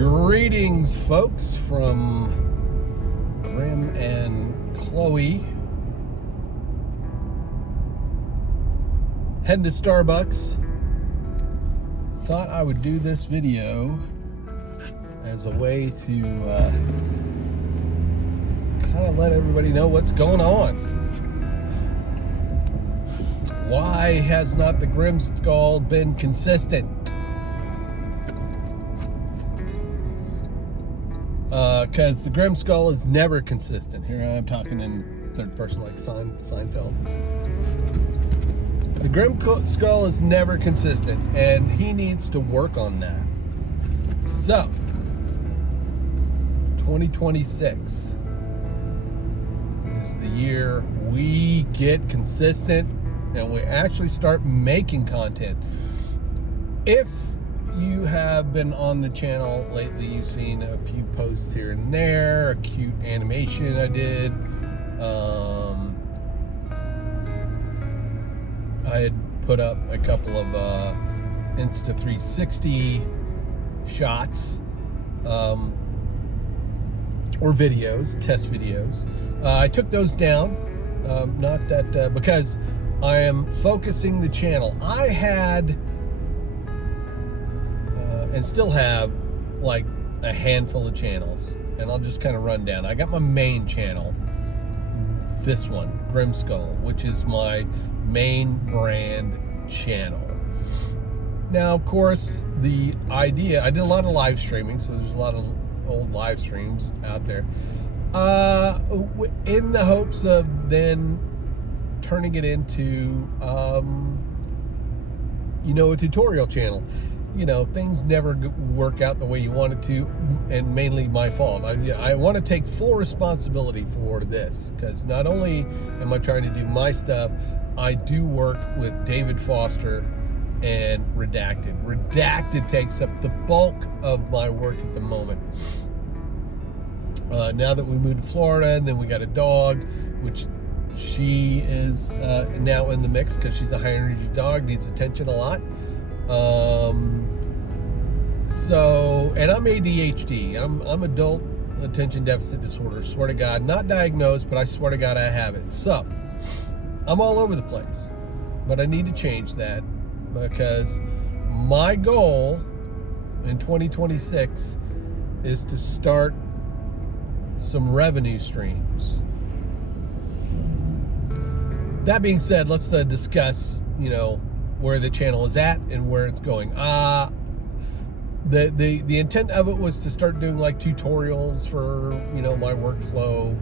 Greetings, folks, from Grim and Chloe. Heading to Starbucks. Thought I would do this video as a way to kind of let everybody know what's going on. Why has not the Grim Skull been consistent? Because the Grim Skull is never consistent. Here I am talking in third person like Seinfeld. The Grim Skull is never consistent, and he needs to work on that. So, 2026 is the year we get consistent and we actually start making content. If you have been on the channel lately, you've seen a few posts here and there, a cute animation I did. I had put up a couple of Insta 360 shots or videos, test videos. I took those down, not that because I am focusing the channel. I had and still have like a handful of channels, and I'll just kind of run down. I got my main channel, this one, Grim Skull, which is my main brand channel. Now, of course, the idea, I did a lot of live streaming, so there's a lot of old live streams out there, in the hopes of then turning it into, a tutorial channel. Things never work out the way you want it to, and mainly my fault. I want to take full responsibility for this, because not only am I trying to do my stuff, I do work with David Foster and Redacted. Redacted takes up the bulk of my work at the moment. Now that we moved to Florida, and then we got a dog, which she is now in the mix because she's a high energy dog, needs attention a lot. And I'm ADHD. I'm adult attention deficit disorder. Swear to God, not diagnosed, but I swear to God I have it. So I'm all over the place, but I need to change that, because my goal in 2026 is to start some revenue streams. That being said, let's discuss, where the channel is at and where it's going. The intent of it was to start doing like tutorials for, my workflow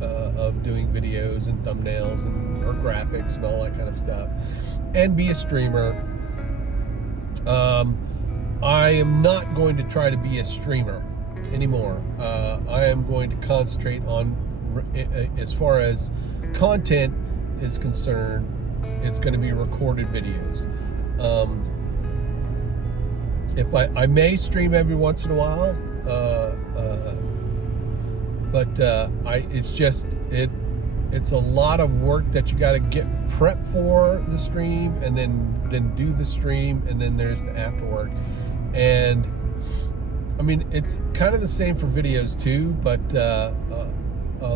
of doing videos and thumbnails and or graphics and all that kind of stuff, and be a streamer. I am not going to try to be a streamer anymore. I am going to concentrate on, as far as content is concerned, it's going to be recorded videos. If I may stream every once in a while, but it's a lot of work that you got to get prep for the stream, and then do the stream, and then there's the after work. And I mean, it's kind of the same for videos too, but a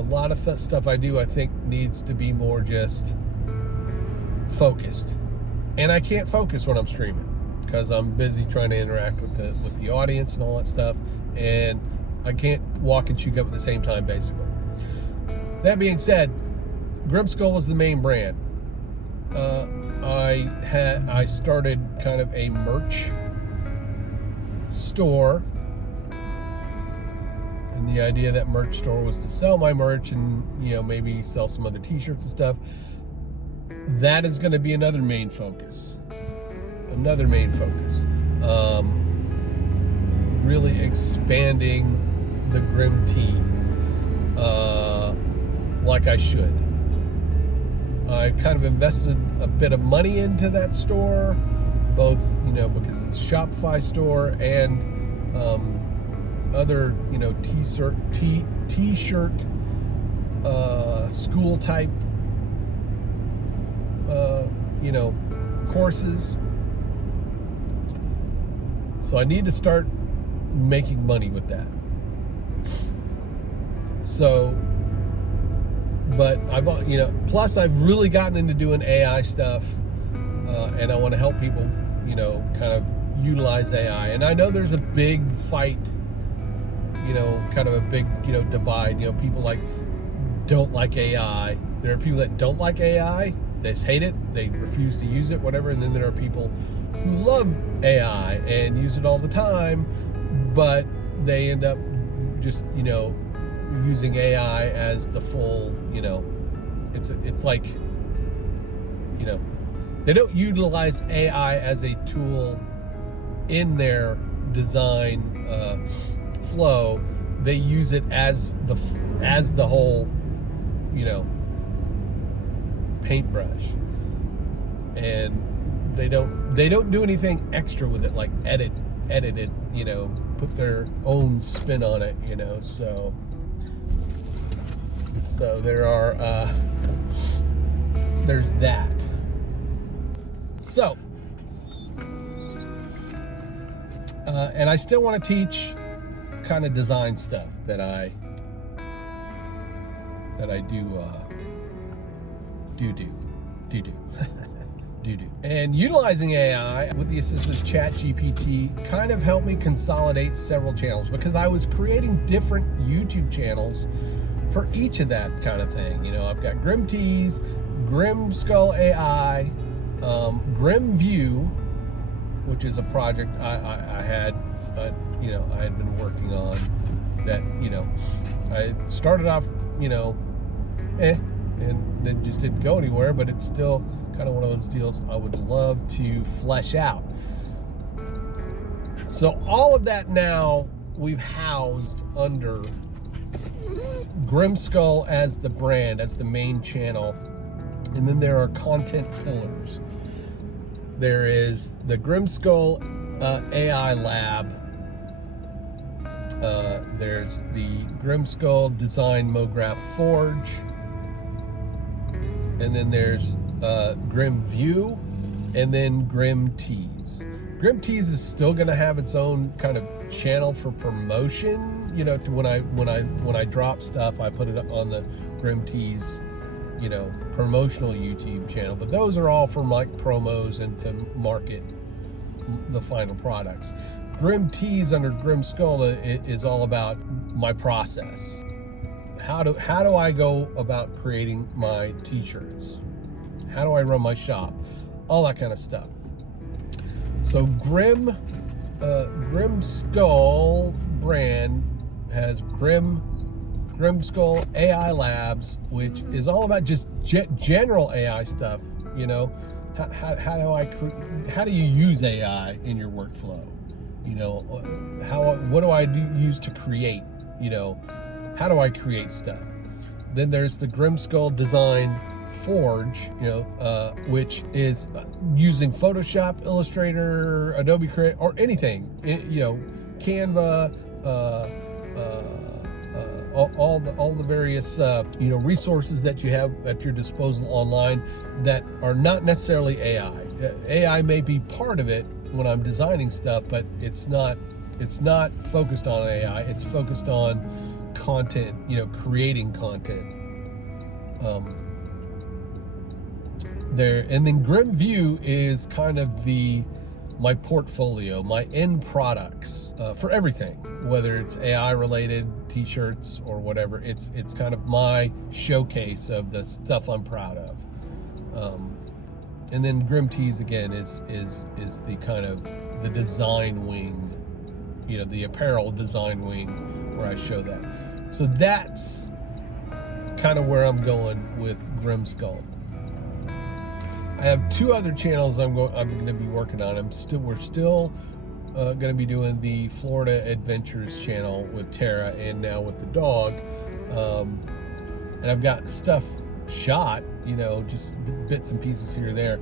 lot of stuff I do, I think, needs to be more just focused, and I can't focus when I'm streaming because I'm busy trying to interact with the audience and all that stuff, and I can't walk and chew gum at the same time, basically. That being said, Grim Skull was the main brand. I started kind of a merch store, and the idea of that merch store was to sell my merch and maybe sell some other t-shirts and stuff. That is going to be another main focus. Really expanding the Grim tees, like I should. I kind of invested a bit of money into that store, both because it's a Shopify store and other t-shirt school type courses. So I need to start making money with that. So, but I've, plus I've really gotten into doing AI stuff, and I want to help people, kind of utilize AI. And I know there's a big fight, kind of a big, divide. People don't like AI. There are people that don't like AI. They just hate it. They refuse to use it, whatever. And then there are people who love AI and use it all the time, but they end up just, using AI as the full, it's like, they don't utilize AI as a tool in their design flow. They use it as the whole, paintbrush, and they don't do anything extra with it, like edit it, put their own spin on it, so there's that. So and I still want to teach kind of design stuff that I do. And utilizing AI with the assistance of ChatGPT kind of helped me consolidate several channels, because I was creating different YouTube channels for each of that kind of thing. I've got Grim Teas, Grim Skull AI, Grim View, which is a project I had, I had been working on that, I started off, and then just didn't go anywhere, but it's still kind of one of those deals I would love to flesh out. So all of that now we've housed under Grim Skull as the brand, as the main channel. And then there are content pillars. There is the Grim Skull AI Lab. There's the Grim Skull Design MoGraph Forge. And then there's Grim View, and then Grim Teas. Grim Teas is still going to have its own kind of channel for promotion. To when I drop stuff, I put it on the Grim Teas, promotional YouTube channel. But those are all for like promos and to market the final products. Grim Teas under Grim Skull is all about my process. How do I go about creating my t-shirts? How do I run my shop? All that kind of stuff. So Grim Skull brand has Grim Skull AI Labs, which is all about just general AI stuff. How do you use AI in your workflow? What do I use to create? How do I create stuff? Then there's the Grim Skull Design Forge, which is using Photoshop, Illustrator, Adobe Creative, or anything, Canva, all the various resources that you have at your disposal online that are not necessarily AI. AI may be part of it when I'm designing stuff, but it's not focused on AI. It's focused on content, creating content. And then Grim View is kind of my portfolio, my end products for everything, whether it's AI related, t-shirts or whatever. It's kind of my showcase of the stuff I'm proud of. And then Grim Teas again is the kind of the design wing, the apparel design wing, where I show that. So that's kind of where I'm going with Grim Skull. I have two other channels I'm going to be working on. We're still going to be doing the Florida Adventures channel with Tara, and now with the dog. And I've got stuff shot, just bits and pieces here and there.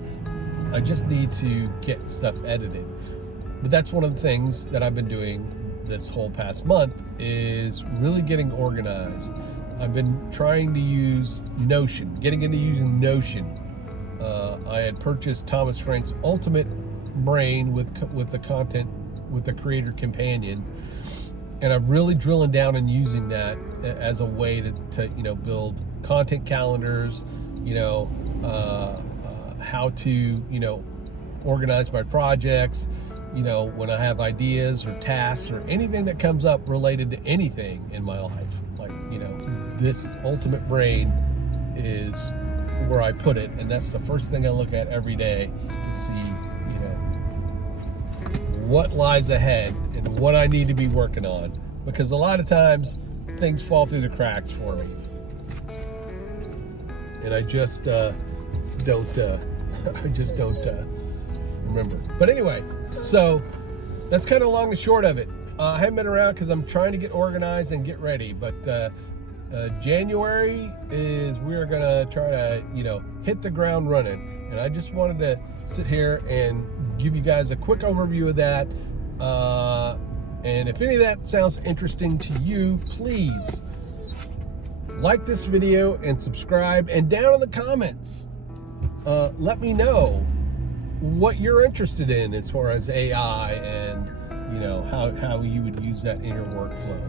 I just need to get stuff edited. But that's one of the things that I've been doing this whole past month, is really getting organized. I've been trying to use Notion, getting into using Notion. I had purchased Thomas Frank's Ultimate Brain with the content with the Creator Companion, and I'm really drilling down and using that as a way to build content calendars, how to organize my projects, when I have ideas or tasks or anything that comes up related to anything in my life. Like, this ultimate brain is where I put it, and that's the first thing I look at every day to see, what lies ahead and what I need to be working on, because a lot of times things fall through the cracks for me, and I just don't remember. But anyway, so that's kind of long and short of it. I haven't been around because I'm trying to get organized and get ready, but January is, we're gonna try to hit the ground running, and I just wanted to sit here and give you guys a quick overview of that, and if any of that sounds interesting to you, please like this video and subscribe, and down in the comments let me know what you're interested in as far as AI and how you would use that in your workflow.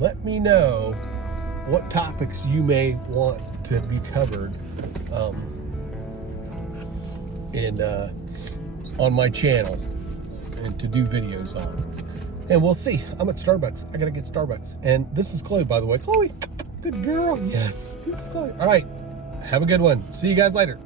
Let me know what topics you may want to be covered on my channel and to do videos on. And we'll see. I'm at Starbucks. I gotta get Starbucks. And this is Chloe, by the way. Chloe, good girl. Yes, this is Chloe. All right, have a good one. See you guys later.